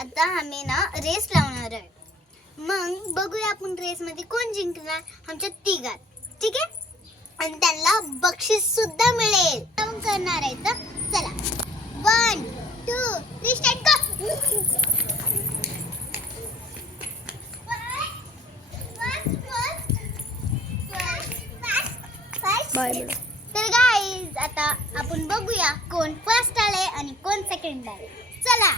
आता आम्ही ना रेस लावणार आहे. मग बघूया आपण रेस मध्ये कोण जिंकणार. आमच्या तिघात, ठीक आहे. आणि त्यांना बक्षीस सुद्धा मिळेल. आपण करणार आहे तर चला 1 2 3 स्टार्ट कर. बाय. तर गाईज आता आपण बघूया कोण फर्स्ट आले आणि कोण सेकंड आले. चला.